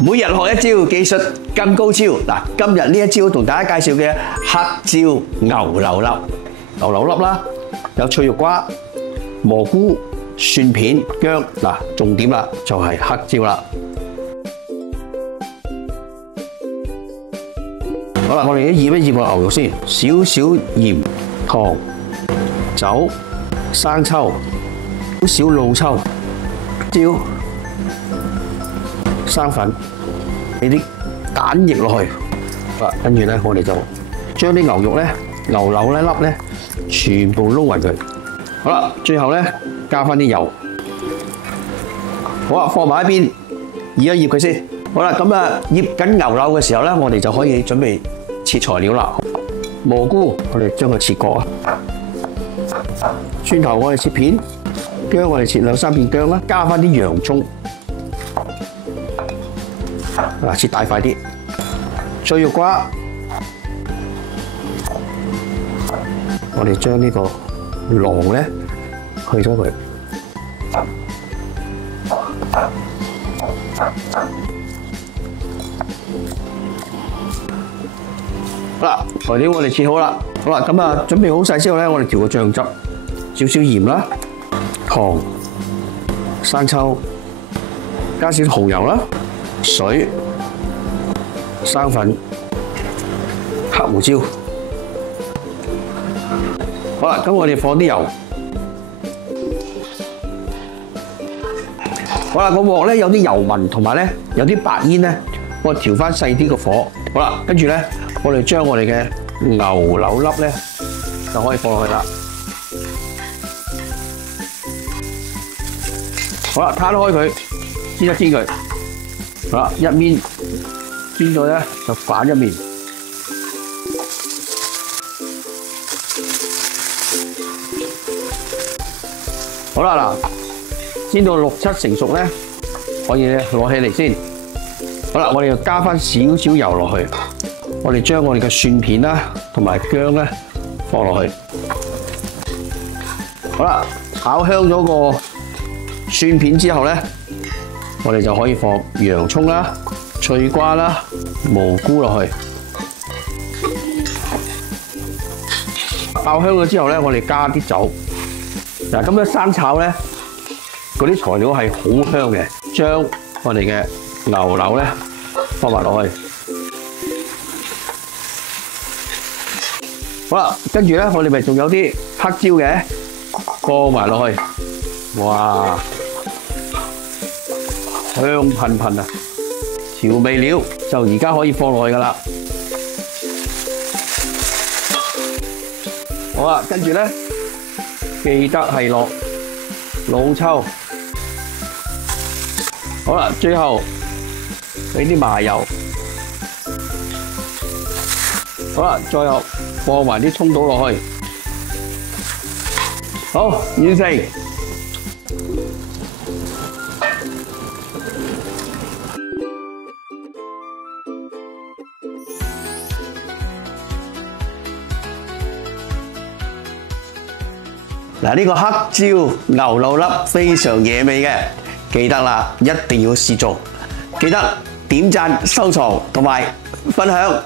每日學一招，技術更高超。嗱，今日呢一招同大家介紹嘅黑椒牛柳粒，牛柳粒啦，有脆肉瓜、蘑菇、蒜片、薑。嗱，重點啦，就係黑椒啦。好啦，我哋醃一醃個牛肉先，少少鹽、糖、酒、生抽、少少老抽、椒、生粉，俾啲蛋液落去。啊，跟住咧，我哋就將啲牛肉咧、牛柳呢粒咧，全部撈勻佢。好啦，最後咧加翻啲油。好啦，放埋一邊，醃一醃佢先。好啦，咁啊醃緊牛柳嘅時候咧，我哋就可以準備切材料啦。蘑菇我哋將佢切過啊，蒜頭我哋切片，薑我哋切2-3片薑啦，加翻啲洋葱，嗱切大塊啲，脆肉瓜，我哋將呢個囊咧去咗佢。好啦，材料我哋切好啦。好啦，咁啊準備好晒之後咧，我哋調個醬汁，少少鹽啦、糖、生抽，加少蠔油啦、水、生粉、黑胡椒。好啦，咁我哋放啲油。好啦，個鑊咧有啲油紋，同埋咧有啲白煙咧，我調翻細啲個火。好啦，跟住咧。我哋將我哋嘅牛柳粒咧就可以放落去啦。好啦，攤開佢，煎一煎佢。好啦，一面煎咗咧就反一面。好啦，嗱，煎到6-7成熟咧，可以咧攞起嚟先。好啦，我哋就加翻少少油落去。我哋將我哋嘅蒜片啦，同埋薑咧放落去。好啦，炒香咗個蒜片之後咧，我哋就可以放洋葱啦、脆瓜啦、蘑菇落去。爆香咗之後咧，我哋加啲酒。嗱，咁樣生炒咧，嗰啲材料係好香嘅。將我哋嘅牛柳咧放埋落去。好啦，跟住咧，我哋咪仲有啲黑椒嘅，放埋落去，哇，香噴噴啊！調味料就而家可以放落去噶啦。好啦，跟住咧，記得係落老抽。好啦，最後俾啲麻油。好啦，再後放埋啲葱倒落去，好，完成。嗱，呢個黑椒牛柳粒非常惹味嘅，記得啦，一定要試做，記得點讚、收藏同埋分享。